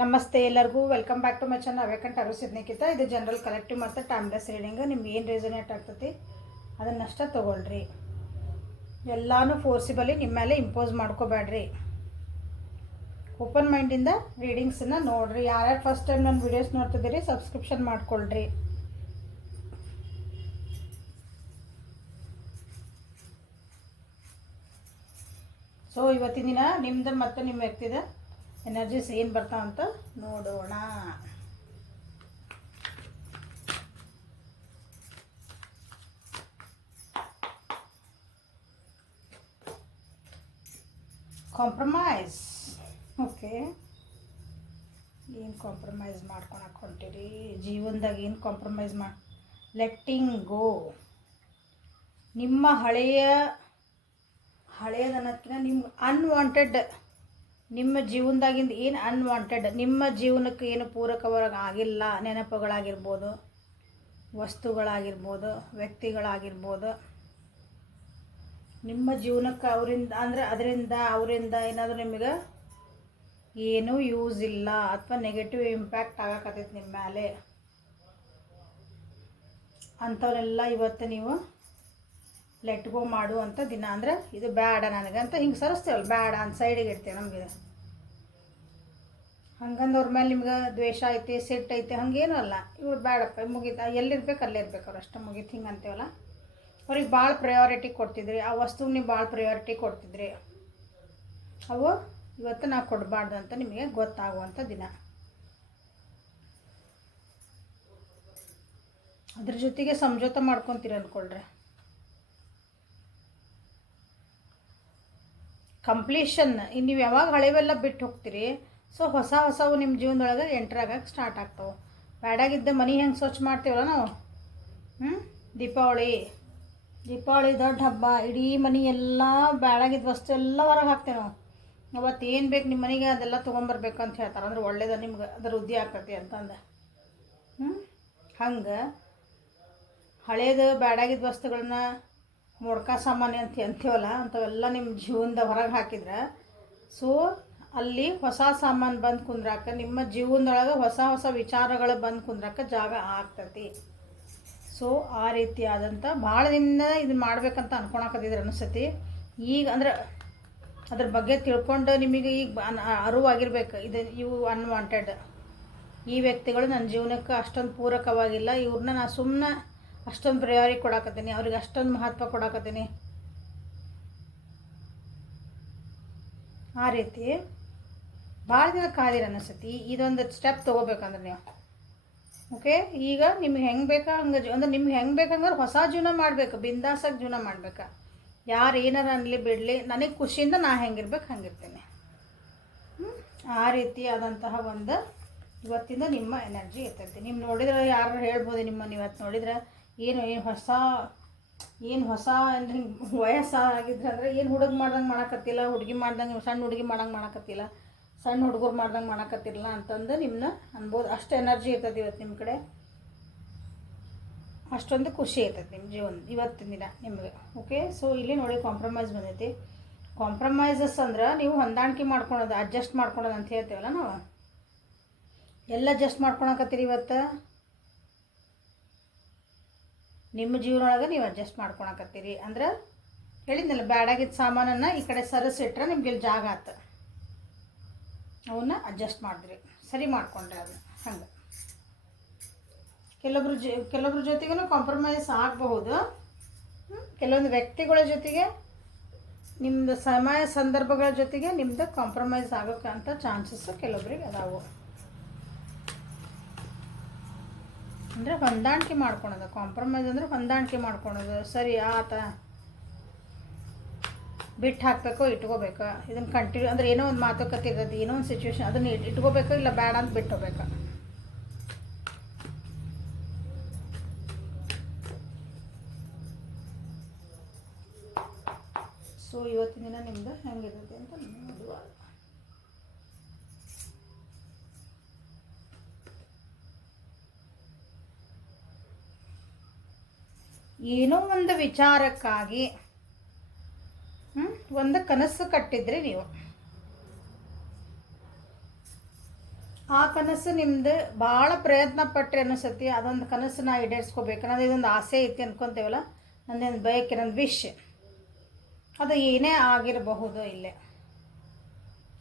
ನಮಸ್ತೆ ಎಲ್ಲರಿಗೂ welcome back to my channel ಅವೇಕಂಟ್ ಅರುಸಿದ್ನಿಕಿತ ಇದು ಜನರಲ್ ಕಲೆಕ್ಟಿವ್ ಮತ್ತು ಟೈಮ್ಲೆಸ್ ರೀಡಿಂಗ್. ನಿಮ್ಗೆ ಏನು ರೆಸನೇಟ್ ಆಗ್ತೈತಿ ಅದನ್ನಷ್ಟ ತೊಗೊಳ್ರಿ. ಎಲ್ಲಾನು ಫೋರ್ಸಿಬಲಿ ನಿಮ್ಮ ಮೇಲೆ ಇಂಪೋಸ್ ಮಾಡ್ಕೋಬೇಡ್ರಿ. ಓಪನ್ ಮೈಂಡಿಂದ ರೀಡಿಂಗ್ಸನ್ನು ನೋಡಿರಿ. ಯಾರ್ಯಾರು ಫಸ್ಟ್ ಟೈಮ್ ನನ್ನ ವೀಡಿಯೋಸ್ ನೋಡ್ತಿದ್ದೀರಿ ಸಬ್ಸ್ಕ್ರಿಪ್ಷನ್ ಮಾಡ್ಕೊಳ್ರಿ. ಸೊ ಇವತ್ತಿನ ದಿನ ನಿಮ್ದು ಮತ್ತು ನಿಮ್ಮ ವ್ಯಕ್ತಿದ ಎನರ್ಜೀಸ್ ಏನು ಬರ್ತಾವಂತ ನೋಡೋಣ. ಕಾಂಪ್ರಮೈಸ್. ಓಕೆ, ಏನು ಕಾಂಪ್ರಮೈಸ್ ಮಾಡ್ಕೊಳಕ್ಕೆ ಹೊಂಟಿರಿ ಜೀವನದಾಗ? ಏನು ಕಾಂಪ್ರಮೈಸ್ ಲೆಟ್ಟಿಂಗ್ ಗೋ. ನಿಮ್ಮ ಹಳೆಯದನ್ನಕ್ಕಿಂತ ನಿಮ್ಗೆ ಅನ್ವಾಂಟೆಡ್, ನಿಮ್ಮ ಜೀವನದಾಗಿಂದ ಏನು ಅನ್ವಾಂಟೆಡ್, ನಿಮ್ಮ ಜೀವನಕ್ಕೆ ಏನು ಪೂರಕವಾಗಿ ಆಗಿಲ್ಲ, ನೆನಪುಗಳಾಗಿರ್ಬೋದು, ವಸ್ತುಗಳಾಗಿರ್ಬೋದು, ವ್ಯಕ್ತಿಗಳಾಗಿರ್ಬೋದು, ನಿಮ್ಮ ಜೀವನಕ್ಕೆ ಅವರಿಂದ ಏನಾದರೂ ನಿಮಗೆ ಏನೂ ಯೂಸ್ ಇಲ್ಲ ಅಥವಾ ನೆಗೆಟಿವ್ ಇಂಪ್ಯಾಕ್ಟ್ ಆಗಕತ್ತೈತಿ ನಿಮ್ಮ ಮೇಲೆ. ಅಂಥವನ್ನೆಲ್ಲ ಇವತ್ತು ನೀವು ಲೆಟ್ ಗೋ ಮಾಡುವಂಥ ದಿನ. ಅಂದರೆ ಇದು ಬೇಡ ನನಗೆ ಅಂತ ಹಿಂಗೆ ಸರಿಸ್ತೇವಲ್ಲ, ಬೇಡ ಅಂತ ಸೈಡಿಗೆ ಇಡ್ತೇವೆ. ನಮಗೆ ಹಂಗಂದು ಅವ್ರ ಮೇಲೆ ನಿಮ್ಗೆ ದ್ವೇಷ ಐತಿ, ಸಿಟ್ಟು ಐತಿ, ಹಂಗೇನೂ ಅಲ್ಲ. ಇವ್ರು ಬೇಡಪ್ಪ, ಮುಗೀತು, ಎಲ್ಲಿರ್ಬೇಕು ಅಲ್ಲೇ ಇರ್ಬೇಕು, ಅವ್ರು ಅಷ್ಟು ಮುಗೀತು ಹಿಂಗೆ ಅಂತೇವಲ್ಲ. ಅವ್ರಿಗೆ ಭಾಳ ಪ್ರಯಾರಿಟಿ ಕೊಡ್ತಿದ್ರಿ, ಆ ವಸ್ತುಗೆ ನೀವು ಭಾಳ ಪ್ರಯಾರಿಟಿ ಕೊಡ್ತಿದ್ರಿ. ಅವು ಇವತ್ತು ನಾವು ಕೊಡಬಾರ್ದು ಅಂತ ನಿಮಗೆ ಗೊತ್ತಾಗುವಂಥ ದಿನ. ಅದ್ರ ಜೊತೆಗೆ ಸಮझौता ಮಾಡ್ಕೊತೀರಿ ಅಂದ್ಕೊಳ್ರಿ. ಕಂಪ್ಲೀಷನ್. ಇನ್ನು ನೀವು ಯಾವಾಗ ಹಳೆವೆಲ್ಲ ಬಿಟ್ಟು ಹೋಗ್ತೀರಿ, ಸೊ ಹೊಸವು ನಿಮ್ಮ ಜೀವನದೊಳಗೆ ಎಂಟರ್ ಆಗಕ್ಕೆ ಸ್ಟಾರ್ಟ್ ಆಗ್ತಾವೆ. ಬ್ಯಾಡಾಗಿದ್ದ ಮನೆ ಹೆಂಗೆ ಸ್ವಚ್ಛ ಮಾಡ್ತೀವಲ್ಲ ನಾವು. ದೀಪಾವಳಿ ದೊಡ್ಡ ಹಬ್ಬ. ಇಡೀ ಮನೆ ಎಲ್ಲ ಬ್ಯಾಡಾಗಿದ್ದ ವಸ್ತು ಎಲ್ಲ ಹೊರಗೆ ಹಾಕ್ತೇವೆ ನಾವು. ಅವತ್ತು ಏನು ಬೇಕು ನಿಮ್ಮ ಮನೆಗೆ ಅದೆಲ್ಲ ತೊಗೊಂಬರ್ಬೇಕು ಅಂತ ಹೇಳ್ತಾರೆ. ಅಂದ್ರೆ ಒಳ್ಳೇದು, ನಿಮ್ಗೆ ಅದರ ವೃದ್ಧಿ ಆಗ್ತೈತಿ ಅಂತಂದು. ಹಂಗೆ ಹಳೇದು ಬ್ಯಾಡಾಗಿದ್ದ ವಸ್ತುಗಳನ್ನ ಮೊಡ್ಕ ಸಾಮಾನ್ಯ ಅಂತೀವಲ್ಲ, ಅಂಥವೆಲ್ಲ ನಿಮ್ಮ ಜೀವನದ ಹೊರಗೆ ಹಾಕಿದ್ರೆ, ಸೊ ಅಲ್ಲಿ ಹೊಸ ಸಾಮಾನು ಬಂದು ಕುಂದ್ರಾಕ, ನಿಮ್ಮ ಜೀವನದೊಳಗೆ ಹೊಸ ವಿಚಾರಗಳು ಬಂದು ಕುಂದ್ರಾಕ ಜಾಗ ಆಗ್ತೈತಿ. ಸೊ ಆ ರೀತಿಯಾದಂಥ ಭಾಳ ದಿನ ಇದು ಮಾಡ್ಬೇಕಂತ ಅನ್ಕೊಳಕತ್ತಿದ್ರೆ ಅನಿಸ್ತೈತಿ. ಈಗ ಅಂದ್ರೆ ಅದ್ರ ಬಗ್ಗೆ ತಿಳ್ಕೊಂಡು ನಿಮಗೆ ಈಗ ಅರಿವಾಗಿರ್ಬೇಕು. ಇವು ಅನ್ವಾಂಟೆಡ್, ಈ ವ್ಯಕ್ತಿಗಳು ನನ್ನ ಜೀವನಕ್ಕೆ ಅಷ್ಟೊಂದು ಪೂರಕವಾಗಿಲ್ಲ, ಇವ್ರನ್ನ ನಾನು ಸುಮ್ಮನೆ ಅಷ್ಟೊಂದು ಪ್ರಯಾರಿಟಿ ಕೊಡಾಕತ್ತೀನಿ, ಅವ್ರಿಗೆ ಅಷ್ಟೊಂದು ಮಹತ್ವ ಕೊಡಾಕತ್ತೀನಿ. ಆ ರೀತಿ ಭಾಳ ದಿನ ಕಾದಿರ ಅನಿಸ್ತೈತಿ. ಇದೊಂದು ಸ್ಟೆಪ್ ತೊಗೋಬೇಕಂದ್ರೆ ನೀವು. ಓಕೆ, ಈಗ ನಿಮ್ಗೆ ಹೆಂಗೆ ಬೇಕಾ ಹಂಗೆ ಅಂದ್ರೆ ನಿಮ್ಗೆ ಹೆಂಗೆ ಬೇಕಂದ್ರೆ ಹೊಸ ಜೀವನ ಮಾಡಬೇಕು, ಬಿಂದಾಸಾಗಿ ಜೀವನ ಮಾಡ್ಬೇಕು. ಯಾರು ಏನಾರು ಅನ್ನಲಿ ಬಿಡಲಿ, ನನಗೆ ಖುಷಿಯಿಂದ ನಾ ಹೆಂಗಿರ್ಬೇಕು ಹಂಗಿರ್ತೀನಿ. ಆ ರೀತಿಯಾದಂತಹ ಒಂದು ಇವತ್ತಿಂದ ನಿಮ್ಮ ಎನರ್ಜಿ ಇರ್ತೈತಿ. ನೀವು ನೋಡಿದ್ರೆ ಯಾರು ಹೇಳ್ಬೋದು, ನಿಮ್ಮನ್ನು ಇವತ್ತು ನೋಡಿದ್ರೆ ಏನು ಹೊಸ ಅಂದ್ರೆ ಹಿಂಗೆ ವಯಸ್ಸಾಗಿದ್ರೆ ಅಂದರೆ ಏನು ಹುಡುಗ ಮಾಡ್ದಂಗೆ ಮಾಡಕತ್ತಿಲ್ಲ, ಹುಡುಗಿ ಮಾಡ್ದಂಗೆ ಸಣ್ಣ ಹುಡುಗಿ ಮಾಡಂಗೆ ಮಾಡಕತ್ತಿಲ್ಲ, ಸಣ್ಣ ಹುಡುಗರು ಮಾಡ್ದಂಗೆ ಮಾಡಕತ್ತಿರಲ್ಲ ಅಂತಂದು ನಿಮ್ಮನ್ನ ಅನ್ಬೋದು. ಅಷ್ಟು ಎನರ್ಜಿ ಇರ್ತೈತಿ ಇವತ್ತು ನಿಮ್ಮ ಕಡೆ. ಅಷ್ಟೊಂದು ಖುಷಿ ಇರ್ತೈತಿ ನಿಮ್ಮ ಜೀವನ ಇವತ್ತಿನ ದಿನ ನಿಮಗೆ. ಓಕೆ, ಸೊ ಇಲ್ಲಿ ನೋಡಿ ಕಾಂಪ್ರಮೈಸ್ ಬಂದೈತಿ. ಕಾಂಪ್ರಮೈಸಸ್ ಅಂದ್ರೆ ನೀವು ಹೊಂದಾಣಿಕೆ ಮಾಡ್ಕೊಳೋದು, ಅಡ್ಜಸ್ಟ್ ಮಾಡ್ಕೊಳೋದು ಅಂತ ಹೇಳ್ತೇವಲ್ಲ ನಾವು. ಎಲ್ಲ ಅಡ್ಜಸ್ಟ್ ಮಾಡ್ಕೊಳಕತ್ತೀರಿ ಇವತ್ತು. ನಿಮ್ಮ ಜೀವನೊಳಗೆ ನೀವು ಅಡ್ಜಸ್ಟ್ ಮಾಡ್ಕೊಳಕತ್ತೀರಿ ಅಂದ್ರೆ ಹೇಳಿದ್ನಲ್ಲ, ಬ್ಯಾಡಾಗಿದ್ದ ಸಾಮಾನನ್ನು ಈ ಕಡೆ ಸರಿಸಿಟ್ರೆ ನಿಮ್ಗೆ ಇಲ್ಲಿ ಜಾಗ ಆಯ್ತು. ಅವನ್ನ ಅಡ್ಜಸ್ಟ್ ಮಾಡಿದ್ರಿ, ಸರಿ ಮಾಡ್ಕೊಂಡ್ರಿ ಅದನ್ನ. ಹಂಗೆ ಕೆಲವೊಬ್ರ ಜೊತೆಗೂ ಕಾಂಪ್ರಮೈಸ್ ಆಗಬಹುದು. ಕೆಲವೊಂದು ವ್ಯಕ್ತಿಗಳ ಜೊತೆಗೆ, ನಿಮ್ಮದು ಸಮಯ ಸಂದರ್ಭಗಳ ಜೊತೆಗೆ ನಿಮ್ಮದು ಕಾಂಪ್ರಮೈಸ್ ಆಗೋಕ್ಕಂಥ ಚಾನ್ಸಸ್ಸು ಕೆಲವೊಬ್ರಿಗೆ ಅದಾವು. ಅಂದರೆ ಹೊಂದಾಣಿಕೆ ಮಾಡ್ಕೊಳೋದು. ಕಾಂಪ್ರಮೈಸ್ ಅಂದರೆ ಹೊಂದಾಣಿಕೆ ಮಾಡ್ಕೊಳೋದು. ಸರಿ ಆತ ಬಿಟ್ಟು ಹಾಕಬೇಕು, ಇಟ್ಕೋಬೇಕು, ಇದನ್ನು ಕಂಟಿನ್ಯೂ ಅಂದರೆ ಏನೋ ಒಂದು ಮಾತುಕತೆ ಇರ್ತೈತಿ, ಏನೋ ಒಂದು ಸಿಚುವೇಶನ್, ಅದನ್ನು ಇಟ್ಕೋಬೇಕು, ಇಲ್ಲ ಬೇಡ ಅಂತ ಬಿಟ್ಟು ಹೋಗ್ಬೇಕು. ಸೊ ಇವತ್ತಿನ ದಿನ ನಿಮ್ದು ಹೆಂಗಿರ್ತೈತಿ ಅಂತ ನೋಡುವ. ಏನೋ ಒಂದು ವಿಚಾರಕ್ಕಾಗಿ ಒಂದು ಕನಸು ಕಟ್ಟಿದ್ರಿ ನೀವು. ಆ ಕನಸು ನಿಮ್ದು ಭಾಳ ಪ್ರಯತ್ನ ಪಟ್ಟರೆ ಅನಿಸತಿ ಅದೊಂದು ಕನಸು ನಾ ಈಡೇರಿಸ್ಕೋಬೇಕು ಅನ್ನೋದು ಇದೊಂದು ಆಸೆ ಐತಿ ಅನ್ಕೊತೇವಲ್ಲ, ನಂದೇನು ಬಯಕೆ, ನನ್ನ ವಿಶ್, ಅದು ಏನೇ ಆಗಿರಬಹುದು ಇಲ್ಲೇ.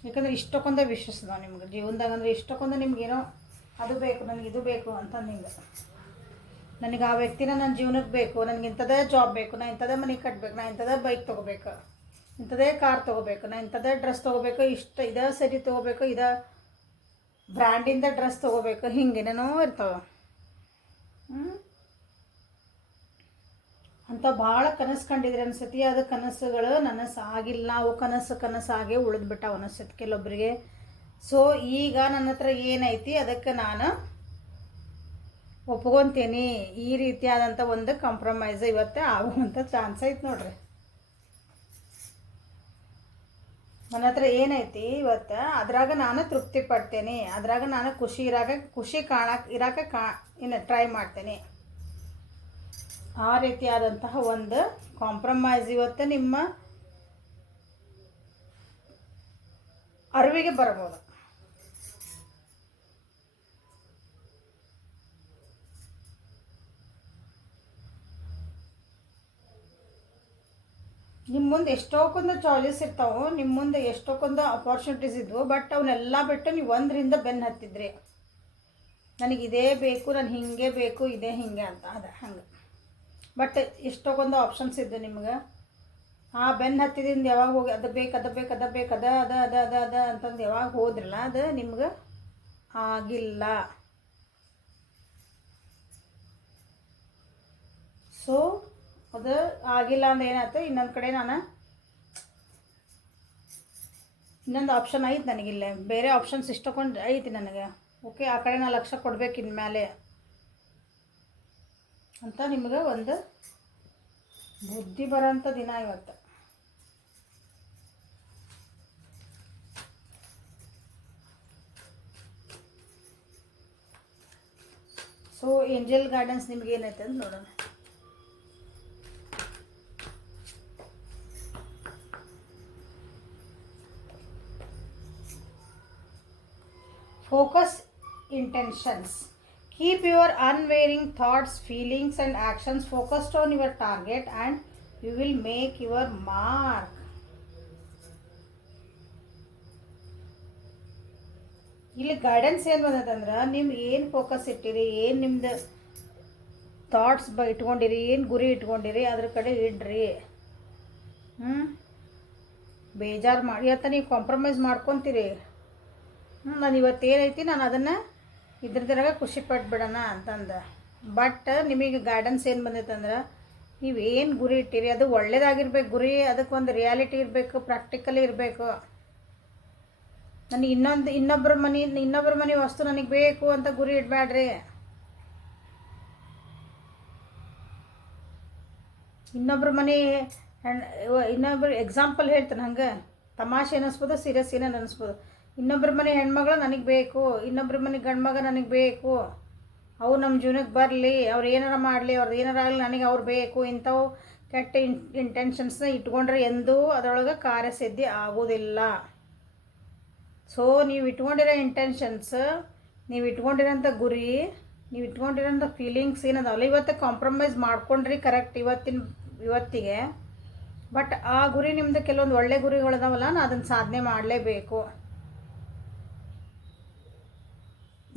ಯಾಕಂದ್ರೆ ಇಷ್ಟಕ್ಕೊಂದು ವಿಶಸ್ ಅದಾವೆ ನಿಮ್ಗೆ ಜೀವನದಾಗ. ಅಂದರೆ ಇಷ್ಟಕ್ಕೊಂದು ನಿಮ್ಗೇನೋ ಅದು ಬೇಕು, ನನಗೆ ಇದು ಬೇಕು ಅಂತ ನಿಂಗೆ, ನನಗೆ ಆ ವ್ಯಕ್ತಿನ ನನ್ನ ಜೀವನಕ್ಕೆ ಬೇಕು, ನನಗೆ ಇಂಥದೇ ಜಾಬ್ ಬೇಕು, ನಾನು ಇಂಥದೇ ಮನೆ ಕಟ್ಟಬೇಕು, ನಾನು ಇಂಥದೇ ಬೈಕ್ ತೊಗೋಬೇಕು, ಇಂಥದೇ ಕಾರ್ ತೊಗೋಬೇಕು, ನಾನು ಇಂಥದೇ ಡ್ರೆಸ್ ತೊಗೋಬೇಕು, ಇದೇ ಸರಿ ತೊಗೋಬೇಕು, ಇದೇ ಬ್ರ್ಯಾಂಡಿಂದ ಡ್ರೆಸ್ ತೊಗೋಬೇಕು, ಹಿಂಗೇನೇನೋ ಇರ್ತಾವೆ. ಅಂತ ಭಾಳ ಕನಸು ಕಂಡಿದ್ರೆ ಅನಿಸತಿ. ಅದು ಕನಸುಗಳು ನನಸು ಆಗಿಲ್ಲ, ಅವು ಕನಸಾಗೆ ಉಳಿದ್ಬಿಟ್ಟಾವ ಅನಿಸ್ತತಿ ಕೆಲವೊಬ್ಬರಿಗೆ. ಸೊ ಈಗ ನನ್ನ ಹತ್ರ ಏನೈತಿ ಅದಕ್ಕೆ ನಾನು ಒಪ್ಕೊತೀನಿ. ಈ ರೀತಿಯಾದಂಥ ಒಂದು ಕಾಂಪ್ರಮೈಸ್ ಇವತ್ತೇ ಆಗುವಂಥ ಚಾನ್ಸ್ ಐತೆ ನೋಡ್ರಿ. ನನ್ನ ಹತ್ರ ಏನೈತಿ ಇವತ್ತು ಅದ್ರಾಗ ನಾನು ತೃಪ್ತಿ ಪಡ್ತೇನೆ, ಅದ್ರಾಗ ನಾನು ಖುಷಿ ಇನ್ನು ಟ್ರೈ ಮಾಡ್ತೇನೆ. ಆ ರೀತಿಯಾದಂತಹ ಒಂದು ಕಾಂಪ್ರಮೈಸ್ ಇವತ್ತು ನಿಮ್ಮ ಅರಿವಿಗೆ ಬರ್ಬೋದು. ನಿಮ್ಮ ಮುಂದೆ ಎಷ್ಟೊಂದು ಚಾಯ್ಸಸ್ ಇರ್ತಾವೆ, ನಿಮ್ಮ ಮುಂದೆ ಎಷ್ಟೊಂದು ಅಪಾರ್ಚುನಿಟೀಸ್ ಇದ್ವು. ಬಟ್ ಅವನ್ನೆಲ್ಲ ಬಿಟ್ಟು ನೀವು ಒಂದರಿಂದ ಬೆನ್ನು ಹತ್ತಿದ್ರಿ, ನನಗಿದೇ ಬೇಕು, ನಾನು ಹಿಂಗೆ ಬೇಕು, ಇದೇ ಹಿಂಗೆ ಅಂತ. ಅದ ಹಂಗೆ. ಬಟ್ ಎಷ್ಟೊಂದು ಆಪ್ಷನ್ಸ್ ಇದ್ದು ನಿಮ್ಗೆ. ಆ ಬೆನ್ನು ಹತ್ತಿದಿಂದ ಯಾವಾಗ ಹೋಗಿ ಅದು ಬೇಕು ಅದ ಅಂತಂದು ಯಾವಾಗ ಹೋದ್ರಲ್ಲ, ಅದು ನಿಮ್ಗೆ ಆಗಿಲ್ಲ. ಸೊ ಅದು ಆಗಿಲ್ಲ ಅಂದ್ರೆ ಏನಾಯ್ತು, ಇನ್ನೊಂದು ಕಡೆ ಇನ್ನೊಂದು ಆಪ್ಷನ್ ಐತೆ ನನಗಿಲ್ಲ, ಬೇರೆ ಆಪ್ಷನ್ಸ್ ಇಷ್ಟಕೊಂಡು ಐತಿ ನನಗೆ. ಓಕೆ, ಆ ಕಡೆ ನಾನು ಲಕ್ಷ್ಯ ಕೊಡ್ಬೇಕು ಇನ್ಮೇಲೆ ಅಂತ ನಿಮ್ಗೆ ಒಂದು ಬುದ್ಧಿ ಬರೋಂಥ ದಿನ ಇವತ್ತು. ಸೊ ಏಂಜಲ್ ಗೈಡೆನ್ಸ್ ನಿಮ್ಗೆ ಏನೈತೆ ಅಂತ ನೋಡೋಣ. Focus intentions. Keep your unwavering thoughts, feelings and actions focused on your target and you will make your mark. ಇಲ್ಲಿ ಗೈಡೆನ್ಸ್ ಏನು ಬಂದದಂದ್ರೆ, ನೀವು ಏನು ಫೋಕಸ್ ಇಟ್ಟಿರಿ, ಏನು ನಿಮ್ದು ಥಾಟ್ಸ್ ಇಟ್ಕೊಂಡಿರಿ, ಏನು ಗುರಿ ಇಟ್ಕೊಂಡಿರಿ ಅದ್ರ ಕಡೆ ಇಡ್ರಿ. ಬೇಜಾರು ಮಾಡಿ ಅಂತ ನೀವು ಕಾಂಪ್ರಮೈಸ್ ಮಾಡ್ಕೊತೀರಿ. ನಾನು ಇವತ್ತೇನೈತಿ ನಾನು ಅದನ್ನು ಇದ್ರದ್ರಾಗ ಖುಷಿ ಪಟ್ಬಿಡೋಣ ಅಂತಂದು. ಬಟ್ ನಿಮಗೆ ಗೈಡೆನ್ಸ್ ಏನು ಬಂದೈತಂದ್ರೆ, ನೀವೇನು ಗುರಿ ಇಟ್ಟಿರಿ ಅದು ಒಳ್ಳೇದಾಗಿರ್ಬೇಕು. ಗುರಿ ಅದಕ್ಕೊಂದು ರಿಯಾಲಿಟಿ ಇರಬೇಕು, ಪ್ರಾಕ್ಟಿಕಲಿ ಇರಬೇಕು. ನನಗೆ ಇನ್ನೊಬ್ಬರ ಮನೆ ವಸ್ತು ನನಗೆ ಬೇಕು ಅಂತ ಗುರಿ ಇಡಬೇಡ್ರಿ. ಇನ್ನೊಬ್ಬರು ಎಕ್ಸಾಂಪಲ್ ಹೇಳ್ತಾನೆ, ಹಂಗೆ ತಮಾಷೆ ಅನ್ನಿಸ್ಬೋದು, ಸೀರಿಯಸ್ ಏನೇನು ಅನ್ನಿಸ್ಬೋದು. ಇನ್ನೊಬ್ಬರ ಮನೆ ಹೆಣ್ಮಗಳು ನನಗೆ ಬೇಕು, ಇನ್ನೊಬ್ಬರ ಮನೆ ಗಂಡ್ಮಗ ನನಗೆ ಬೇಕು, ಅವು ನಮ್ಮ ಜೀವನಕ್ಕೆ ಬರಲಿ, ಅವ್ರು ಏನಾರ ಮಾಡಲಿ, ಅವ್ರದ್ದು ಏನಾರ ಆಗಲಿ, ನನಗೆ ಅವ್ರು ಬೇಕು. ಇಂಥವು ಕೆಟ್ಟ ಇಂಟೆನ್ಷನ್ಸ್ನ ಇಟ್ಕೊಂಡ್ರೆ ಎಂದೂ ಅದರೊಳಗೆ ಕಾರ್ಯಸಿದ್ಧಿ ಆಗೋದಿಲ್ಲ. ಸೊ ನೀವು ಇಟ್ಕೊಂಡಿರೋ ಇಂಟೆನ್ಷನ್ಸ್, ನೀವು ಇಟ್ಕೊಂಡಿರೋಂಥ ಗುರಿ, ನೀವು ಇಟ್ಕೊಂಡಿರೋಂಥ ಫೀಲಿಂಗ್ಸ್ ಏನದಾವಲ್ಲ, ಇವತ್ತು ಕಾಂಪ್ರಮೈಸ್ ಮಾಡ್ಕೊಂಡ್ರಿ ಕರೆಕ್ಟ್ ಇವತ್ತಿಗೆ. ಬಟ್ ಆ ಗುರಿ ನಿಮ್ಮದು ಕೆಲವೊಂದು ಒಳ್ಳೆ ಗುರಿಗಳದಾವಲ್ಲ, ನಾನು ಅದನ್ನು ಸಾಧನೆ ಮಾಡಲೇಬೇಕು,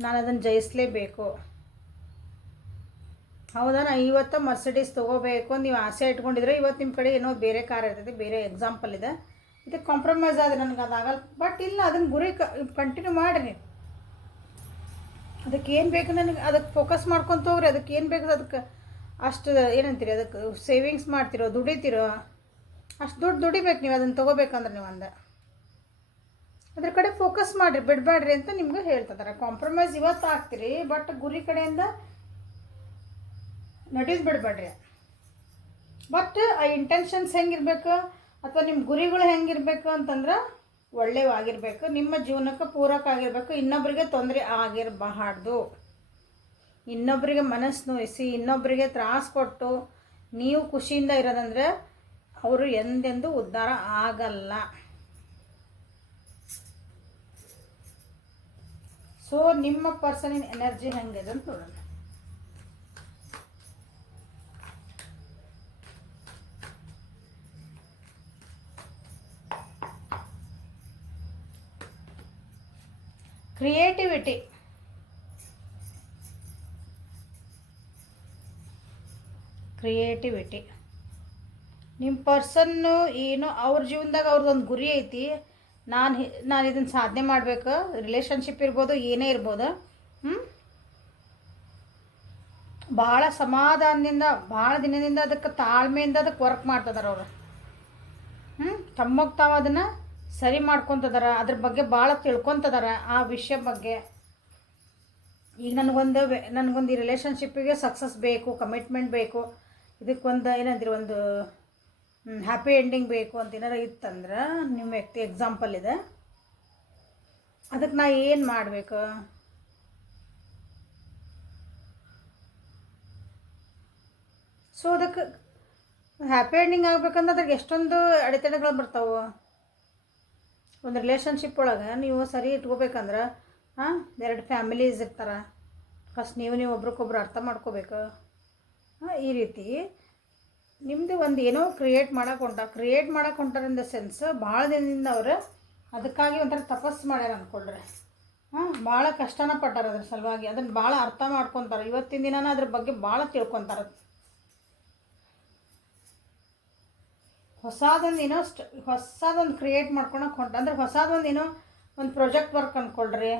ನಾನು ಅದನ್ನು ಜಯಿಸಲೇಬೇಕು. ಹೌದಾ, ನಾನು ಇವತ್ತು ಮರ್ಸಿಡೀಸ್ ತೊಗೋಬೇಕು ನೀವು ಆಸೆ ಇಟ್ಕೊಂಡಿದ್ರೆ, ಇವತ್ತು ನಿಮ್ಮ ಕಡೆ ಏನೋ ಬೇರೆ ಕಾರ್ ಇರ್ತೈತಿ, ಬೇರೆ ಎಕ್ಸಾಂಪಲ್ ಇದೆ. ಇದಕ್ಕೆ ಕಾಂಪ್ರಮೈಸ್ ಆದರೆ ನನಗೆ ಅದಾಗಲ್ಲ. ಬಟ್ ಇಲ್ಲ, ಅದನ್ನು ಗುರಿ ಕಂಟಿನ್ಯೂ ಮಾಡಿರಿ. ಅದಕ್ಕೆ ಏನು ಬೇಕು ನನಗೆ ಅದಕ್ಕೆ ಫೋಕಸ್ ಮಾಡ್ಕೊತ ಹೋಗ್ರಿ. ಅದಕ್ಕೆ ಏನು ಬೇಕು ಅದಕ್ಕೆ ಅಷ್ಟು ಏನಂತೀರಿ, ಅದಕ್ಕೆ ಸೇವಿಂಗ್ಸ್ ಮಾಡ್ತಿರೋ, ದುಡಿತಿರೋ, ಅಷ್ಟು ದುಡಿಬೇಕು ನೀವು ಅದನ್ನು ತೊಗೋಬೇಕಂದ್ರೆ. ನೀವು ಅದ್ರ ಕಡೆ ಫೋಕಸ್ ಮಾಡಿರಿ, ಬಿಡಬೇಡ್ರಿ ಅಂತ ನಿಮ್ಗೆ ಹೇಳ್ತಿದ್ದಾರೆ. ಕಾಂಪ್ರಮೈಸ್ ಇವತ್ತು ಆಗ್ತೀರಿ, ಬಟ್ ಗುರಿ ಕಡೆಯಿಂದ ನಡೆಯೋದು ಬಿಡಬೇಡ್ರಿ. ಬಟ್ ಆ ಇಂಟೆನ್ಷನ್ಸ್ ಹೆಂಗಿರ್ಬೇಕು ಅಥವಾ ನಿಮ್ಮ ಗುರಿಗಳು ಹೆಂಗಿರ್ಬೇಕು ಅಂತಂದ್ರೆ ಒಳ್ಳೆಯವಾಗಿರ್ಬೇಕು, ನಿಮ್ಮ ಜೀವನಕ್ಕೆ ಪೂರಕ ಆಗಿರಬೇಕು, ಇನ್ನೊಬ್ಬರಿಗೆ ತೊಂದರೆ ಆಗಿರಬಾರ್ದು. ಇನ್ನೊಬ್ಬರಿಗೆ ಮನಸ್ಸು ನೋಯಿಸಿ, ಇನ್ನೊಬ್ಬರಿಗೆ ತ್ರಾಸು ಕೊಟ್ಟು ನೀವು ಖುಷಿಯಿಂದ ಇರೋದಂದರೆ ಅವರು ಎಂದೆಂದೂ ಉದ್ಧಾರ ಆಗಲ್ಲ. ಸೊ ನಿಮ್ಮ ಪರ್ಸನಿನ ಎನರ್ಜಿ ಹೆಂಗಿದೆ ಅಂತ ನೋಡೋಣ. ಕ್ರಿಯೇಟಿವಿಟಿ, ನಿಮ್ಮ ಪರ್ಸನ್ನು ಏನು ಅವ್ರ ಜೀವನದಾಗ ಅವ್ರದ್ದೊಂದು ಗುರಿ ಐತಿ. ನಾನು ಇದನ್ನು ಸಾಧನೆ ಮಾಡಬೇಕು. ರಿಲೇಷನ್ಶಿಪ್ ಇರ್ಬೋದು, ಏನೇ ಇರ್ಬೋದು. ಭಾಳ ಸಮಾಧಾನದಿಂದ, ಭಾಳ ದಿನದಿಂದ ಅದಕ್ಕೆ ತಾಳ್ಮೆಯಿಂದ ಅದಕ್ಕೆ ವರ್ಕ್ ಮಾಡ್ತಿದಾರೆ ಅವರು. ತಮಗೆ ತಾವು ಅದನ್ನು ಸರಿ ಮಾಡ್ಕೊತದಾರ, ಅದ್ರ ಬಗ್ಗೆ ಭಾಳ ತಿಳ್ಕೊತದಾರ ಆ ವಿಷಯ ಬಗ್ಗೆ. ಈಗ ನನಗೊಂದು ಈ ರಿಲೇಷನ್ಶಿಪ್ಪಿಗೆ ಸಕ್ಸಸ್ ಬೇಕು, ಕಮಿಟ್ಮೆಂಟ್ ಬೇಕು, ಇದಕ್ಕೊಂದು ಏನಂದ್ರೆ ಒಂದು ಹ್ಯಾಪಿ ಎಂಡಿಂಗ್ ಬೇಕು ಅಂತ ಏನಾರು ಇತ್ತಂದ್ರೆ ನಿಮ್ಮ ವ್ಯಕ್ತಿ ಎಕ್ಸಾಂಪಲ್ ಇದೆ. ಅದಕ್ಕೆ ನಾ ಏನು ಮಾಡಬೇಕು? ಸೊ ಅದಕ್ಕೆ ಹ್ಯಾಪಿ ಎಂಡಿಂಗ್ ಆಗ್ಬೇಕಂದ್ರೆ ಅದ್ರಾಗೆ ಎಷ್ಟೊಂದು ಅಡೆತಡೆಗಳು ಬರ್ತಾವೆ. ಒಂದು ರಿಲೇಷನ್ಶಿಪ್ ಒಳಗೆ ನೀವು ಸರಿ ಇಟ್ಕೋಬೇಕಂದ್ರೆ 2 ಫ್ಯಾಮಿಲೀಸ್ ಇರ್ತಾರೆ. ಫಸ್ಟ್ ನೀವು ಒಬ್ರಿಗೊಬ್ರು ಅರ್ಥ ಮಾಡ್ಕೋಬೇಕು. ಈ ರೀತಿ ನಿಮ್ಮದು ಒಂದು ಏನೋ ಕ್ರಿಯೇಟ್ ಮಾಡಕ್ಕೆ ಹೊಂಟಾರ ಇನ್ ದ ಸೆನ್ಸ್ ಭಾಳ ದಿನದಿಂದ ಅವರು ಅದಕ್ಕಾಗಿ ಒಂಥರ ತಪಸ್ಸು ಮಾಡ್ಯಾರ ಅಂದ್ಕೊಳ್ರಿ. ಭಾಳ ಕಷ್ಟನ ಪಟ್ಟಾರ ಅದ್ರ ಸಲುವಾಗಿ. ಅದನ್ನು ಭಾಳ ಅರ್ಥ ಮಾಡ್ಕೊತಾರೆ. ಇವತ್ತಿನ ದಿನನ ಅದ್ರ ಬಗ್ಗೆ ಭಾಳ ತಿಳ್ಕೊತಾರೆ. ಹೊಸದೊಂದು ಕ್ರಿಯೇಟ್ ಮಾಡ್ಕೊಳಕ್ಕೆ ಹೊಂಟ ಅಂದ್ರೆ ಹೊಸದೊಂದು ಒಂದು ಪ್ರಾಜೆಕ್ಟ್ ವರ್ಕ್ ಅಂದ್ಕೊಳ್ರಿ.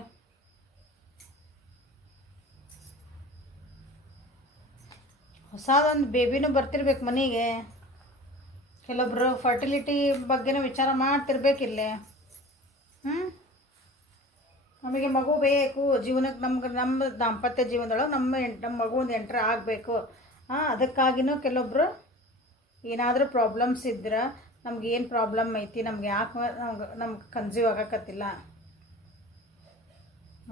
ಹೊಸದೊಂದು ಬೇಬಿನೂ ಬರ್ತಿರ್ಬೇಕು ಮನೆಗೆ. ಕೆಲವೊಬ್ರು ಫರ್ಟಿಲಿಟಿ ಬಗ್ಗೆನೂ ವಿಚಾರ ಮಾಡ್ತಿರ್ಬೇಕಿಲ್ಲೇ. ನಮಗೆ ಮಗು ಬೇಕು ಜೀವನಕ್ಕೆ, ನಮ್ಮ ದಾಂಪತ್ಯ ಜೀವನದೊಳಗೆ ನಮ್ಮ ಮಗು ಒಂದು ಎಂಟ್ರ್ ಆಗಬೇಕು. ಅದಕ್ಕಾಗಿನೂ ಕೆಲವೊಬ್ರು ಏನಾದರೂ ಪ್ರಾಬ್ಲಮ್ಸ್ ಇದ್ರೆ, ನಮ್ಗೆ ಏನು ಪ್ರಾಬ್ಲಮ್ ಐತಿ, ನಮ್ಗೆ ಯಾಕೆ ನಮ್ಗೆ ಕನ್ಸೀವ್ ಆಗಕತ್ತಿಲ್ಲ,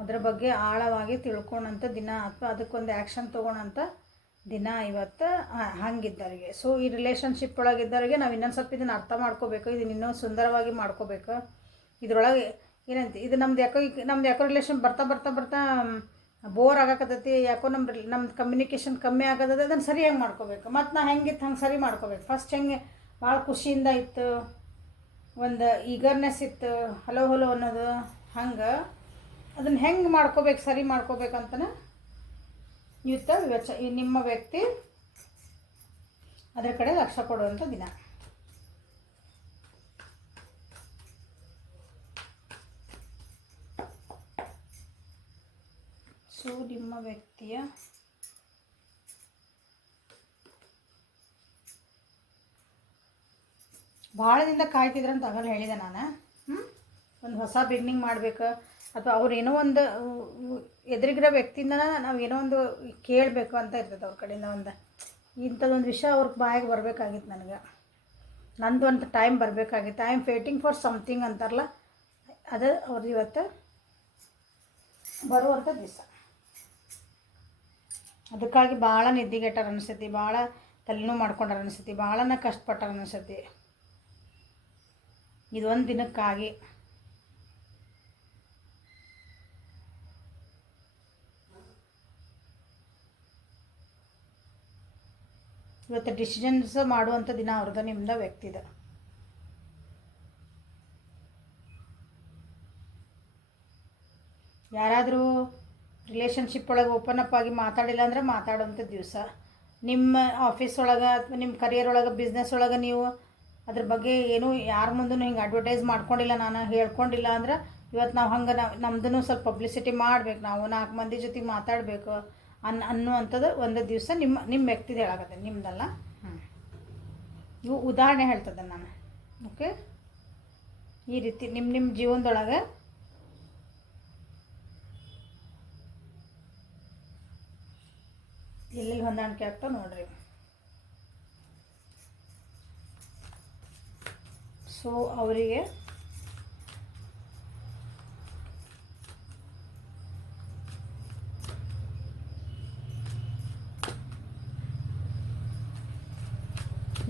ಅದ್ರ ಬಗ್ಗೆ ಆಳವಾಗಿ ತಿಳ್ಕೊಳಂಥ ದಿನ ಅಥವಾ ಅದಕ್ಕೊಂದು ಆ್ಯಕ್ಷನ್ ತೊಗೊಳಂಥ ದಿನ ಇವತ್ತು ಹಂಗಿದ್ದವ್ರಿಗೆ. ಸೊ ಈ ರಿಲೇಷನ್ಶಿಪ್ ಒಳಗಿದ್ದವ್ರಿಗೆ ನಾವು ಇನ್ನೊಂದು ಸ್ವಲ್ಪ ಇದನ್ನು ಅರ್ಥ ಮಾಡ್ಕೋಬೇಕು. ಇದನ್ನು ಇನ್ನೂ ಸುಂದರವಾಗಿ ಮಾಡ್ಕೋಬೇಕು. ಇದರೊಳಗೆ ಏನಂತ ಇದು ನಮ್ದು ಯಾಕೋ ರಿಲೇಷನ್ ಬರ್ತಾ ಬೋರ್ ಆಗಕತ್ತೈತಿ, ಯಾಕೋ ನಮ್ದು ಕಮ್ಯುನಿಕೇಷನ್ ಕಮ್ಮಿ ಆಗತ್ತದ. ಅದನ್ನು ಸರಿಯಾಗಿ ಮಾಡ್ಕೋಬೇಕು. ಮತ್ತು ನಾ ಹೆಂಗಿತ್ತು ಹಂಗೆ ಸರಿ ಮಾಡ್ಕೋಬೇಕು. ಫಸ್ಟ್ ಹೆಂಗೆ ಭಾಳ ಖುಷಿಯಿಂದ ಇತ್ತು, ಒಂದು ಈಗರ್ನೆಸ್ ಇತ್ತು, ಹಲೋ ಅನ್ನೋದು, ಹಂಗೆ ಅದನ್ನು ಹೆಂಗೆ ಮಾಡ್ಕೋಬೇಕು, ಸರಿ ಮಾಡ್ಕೋಬೇಕಂತನ ಇವತ್ತು ನಿಮ್ಮ ವ್ಯಕ್ತಿ ಅದರ ಕಡೆ ಲಕ್ಷ್ಯ ಕೊಡುವಂಥ ದಿನ. ಸೊ ನಿಮ್ಮ ವ್ಯಕ್ತಿಯ ಭಾಳ ದಿನ ಕಾಯ್ತಿದ್ರಂತ ಆಗಲ್ಲ ಹೇಳಿದೆ ನಾನು. ಒಂದು ಹೊಸ ಬಿಗ್ನಿಂಗ್ ಮಾಡಬೇಕು ಅಥವಾ ಅವ್ರು ಏನೋ ಒಂದು ಎದುರಿಗಿರೋ ವ್ಯಕ್ತಿಯಿಂದ ನಾವು ಏನೋ ಒಂದು ಕೇಳಬೇಕು ಅಂತ ಇರ್ತದೆ ಅವ್ರ ಕಡೆಯಿಂದ. ಇಂಥದ್ದೊಂದು ವಿಷಯ ಅವ್ರ ಬಾಯಿಗೆ ಬರಬೇಕಾಗಿತ್ತು ನನಗೆ. ನಂದು ಒಂದು ಟೈಮ್ ಬರಬೇಕಾಗಿತ್ತು. I am waiting for something ಅಂತಾರಲ್ಲ, ಅದು ಅವ್ರದ್ದು ಇವತ್ತು ಬರುವಂಥ ದಿವಸ. ಅದಕ್ಕಾಗಿ ಭಾಳ ನಿದ್ದಿಗೆಟ್ಟಾರ ಅನಿಸ್ತೈತಿ, ಭಾಳ ತಲೆನೂ ಮಾಡ್ಕೊಂಡಾರ ಅನಿಸ್ತೈತಿ, ಭಾಳನ ಕಷ್ಟಪಟ್ಟಾರ ಅನಿಸ್ತೈತಿ ಇದೊಂದು ದಿನಕ್ಕಾಗಿ. ಇವತ್ತು ಡಿಸಿಷನ್ಸ್ ಮಾಡುವಂಥ ದಿನ ಅವ್ರದ್ದು, ನಿಮ್ಮದ ವ್ಯಕ್ತಿದ. ಯಾರಾದರೂ ರಿಲೇಷನ್ಶಿಪ್ ಒಳಗೆ ಓಪನ್ ಅಪ್ ಆಗಿ ಮಾತಾಡಿಲ್ಲ ಅಂದ್ರೆ ಮಾತಾಡುವಂಥ ದಿವಸ. ನಿಮ್ಮ ಆಫೀಸ್ ಒಳಗೆ ಅಥವಾ ನಿಮ್ಮ ಕರಿಯರ್ ಒಳಗೆ, ಬಿಸ್ನೆಸ್ ಒಳಗೆ ನೀವು ಅದ್ರ ಬಗ್ಗೆ ಏನೂ ಯಾರ ಮುಂದೂ ಹಿಂಗೆ ಅಡ್ವರ್ಟೈಸ್ ಮಾಡ್ಕೊಂಡಿಲ್ಲ, ನಾನು ಹೇಳ್ಕೊಂಡಿಲ್ಲ ಅಂದ್ರೆ ಇವತ್ತು ನಾವು ಹಂಗೆ ನಮ್ದೂ ಸ್ವಲ್ಪ ಪಬ್ಲಿಸಿಟಿ ಮಾಡಬೇಕು, ನಾವು 4 ಮಂದಿ ಜೊತೆಗೆ ಮಾತಾಡಬೇಕು ಅನ್ನುವಂಥದ್ದು ಒಂದು ದಿವಸ ನಿಮ್ಮ ವ್ಯಕ್ತಿದು ಹೇಳಾಗತ್ತೆ, ನಿಮ್ಮದಲ್ಲ. ಇವು ಉದಾಹರಣೆ ಹೇಳ್ತದೆ ನಾನು. ಓಕೆ, ಈ ರೀತಿ ನಿಮ್ಮ ಜೀವನದೊಳಗೆ ಎಲ್ಲೆಲ್ಲಿ ಹೊಂದಾಣಿಕೆ ಆಗ್ತಾವೆ ನೋಡ್ರಿ. ಸೊ ಅವರಿಗೆ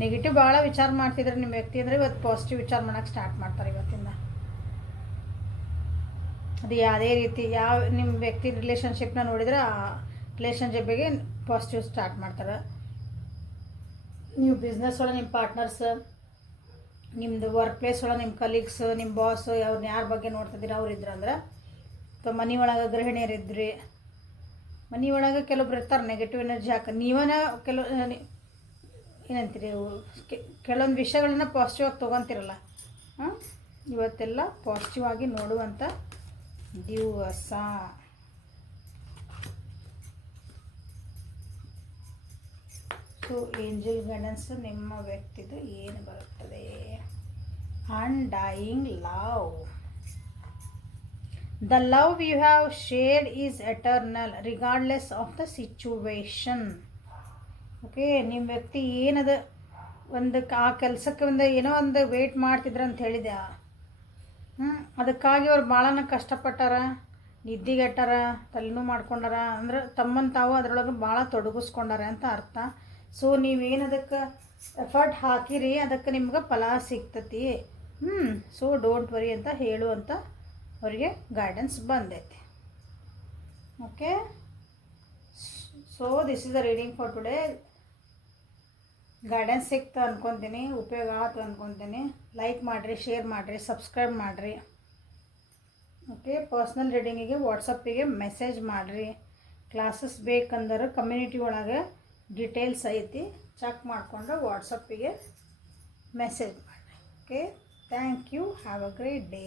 ನೆಗೆಟಿವ್ ಭಾಳ ವಿಚಾರ ಮಾಡ್ತಿದ್ರೆ ನಿಮ್ಮ ವ್ಯಕ್ತಿ ಅಂದರೆ ಇವತ್ತು ಪಾಸಿಟಿವ್ ವಿಚಾರ ಮಾಡೋಕ್ಕೆ ಸ್ಟಾರ್ಟ್ ಮಾಡ್ತಾರೆ ಇವತ್ತಿಂದ. ಅದು ಯಾವುದೇ ರೀತಿ ಯಾವ ನಿಮ್ಮ ವ್ಯಕ್ತಿ ರಿಲೇಷನ್ಶಿಪ್ನ ನೋಡಿದ್ರೆ ಆ ರಿಲೇಷನ್ಶಿಪ್ಪಿಗೆ ಪಾಸಿಟಿವ್ ಸ್ಟಾರ್ಟ್ ಮಾಡ್ತಾರೆ. ನೀವು ಬಿಸ್ನೆಸ್ ಒಳಗೆ ನಿಮ್ಮ ಪಾರ್ಟ್ನರ್ಸ್, ನಿಮ್ಮದು ವರ್ಕ್ ಪ್ಲೇಸ್ ಒಳಗೆ ನಿಮ್ಮ ಕಲೀಗ್ಸ್, ನಿಮ್ಮ ಬಾಸ್ ಅವ್ರನ್ನ ಯಾರ ಬಗ್ಗೆ ನೋಡ್ತಿದ್ದೀರ ಅವ್ರು ಇದ್ರಂದ್ರೆ, ಅಥವಾ ಮನೆ ಒಳಗೆ ಗೃಹಿಣಿಯರಿದ್ರಿ, ಮನೆ ಒಳಗೆ ಕೆಲವೊಬ್ರು ಇರ್ತಾರೆ ನೆಗೆಟಿವ್ ಎನರ್ಜಿ ನೀವನ ಏನಂತೀರಿ ಕೆಲವೊಂದು ವಿಷಯಗಳನ್ನ ಪಾಸಿಟಿವ್ ಆಗಿ ತೊಗೊತಿರಲ್ಲ. ಇವತ್ತೆಲ್ಲ ಪಾಸಿಟಿವ್ ಆಗಿ ನೋಡುವಂಥ ದಿವಸ. ಸೊ ಏಂಜಲ್ ಗೈಡೆನ್ಸ್ ನಿಮ್ಮ ವ್ಯಕ್ತಿದು ಏನು ಬರುತ್ತದೆ? ಅನ್ಡೈಯಿಂಗ್ love. The love you have shared is eternal regardless of the situation. Okay, ನಿಮ್ಮ ವ್ಯಕ್ತಿ ಏನದ ಒಂದು ಆ ಕೆಲಸಕ್ಕೆ ಏನೋ ಒಂದು ವೆಯ್ಟ್ ಮಾಡ್ತಿದ್ರು ಅಂತ ಹೇಳಿದೆ. ಅದಕ್ಕಾಗಿ ಅವ್ರು ಭಾಳನ ಕಷ್ಟಪಟ್ಟಾರ, ನಿದ್ದಿಗೆಟ್ಟಾರ, ತಲೆನೂ ಮಾಡ್ಕೊಂಡಾರ, ಅಂದ್ರೆ ತಮ್ಮನ್ನು ತಾವು ಅದರೊಳಗೆ ಭಾಳ ತೊಡಗಿಸ್ಕೊಂಡಾರ ಅಂತ ಅರ್ಥ. ಸೊ ನೀವೇನು ಅದಕ್ಕೆ ಎಫರ್ಟ್ ಹಾಕಿರಿ ಅದಕ್ಕೆ ನಿಮ್ಗೆ ಫಲ ಸಿಗ್ತತಿ. ಸೊ ಡೋಂಟ್ ವರಿ ಅಂತ ಹೇಳುವಂಥ ಅವರಿಗೆ ಗೈಡೆನ್ಸ್ ಬಂದೈತೆ. Okay, so this is the reading for today. Guidance ಸಿಕ್ತು ಅಂದ್ಕೊತೀನಿ, ಉಪಯೋಗ ಆಯ್ತು ಅಂದ್ಕೊತೀನಿ. ಲೈಕ್ ಮಾಡಿರಿ, ಶೇರ್ ಮಾಡಿರಿ, ಸಬ್ಸ್ಕ್ರೈಬ್ ಮಾಡಿರಿ. ಓಕೆ, ಪರ್ಸ್ನಲ್ ರೀಡಿಂಗಿಗೆ ವಾಟ್ಸಪ್ಪಿಗೆ ಮೆಸೇಜ್ ಮಾಡಿರಿ. ಕ್ಲಾಸಸ್ ಬೇಕಂದ್ರೆ ಕಮ್ಯುನಿಟಿ ಒಳಗೆ ಡೀಟೇಲ್ಸ್ ಐತಿ, ಚೆಕ್ ಮಾಡಿಕೊಂಡು ವಾಟ್ಸಪ್ಪಿಗೆ ಮೆಸೇಜ್ ಮಾಡಿರಿ. Okay, thank you. Have a great day.